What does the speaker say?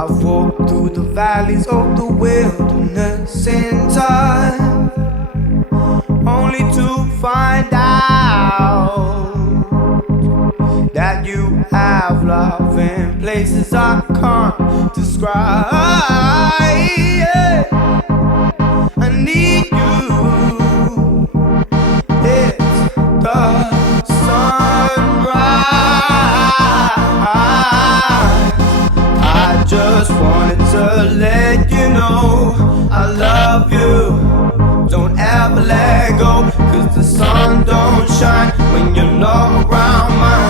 I've walked through the valleys of the wilderness in time, only to find out that you have love in places I can't describe. Yeah. I need you. It's the sunrise. I just wanted to let you know I love you. Don't ever let go, 'cause the sun don't shine when you're not around. My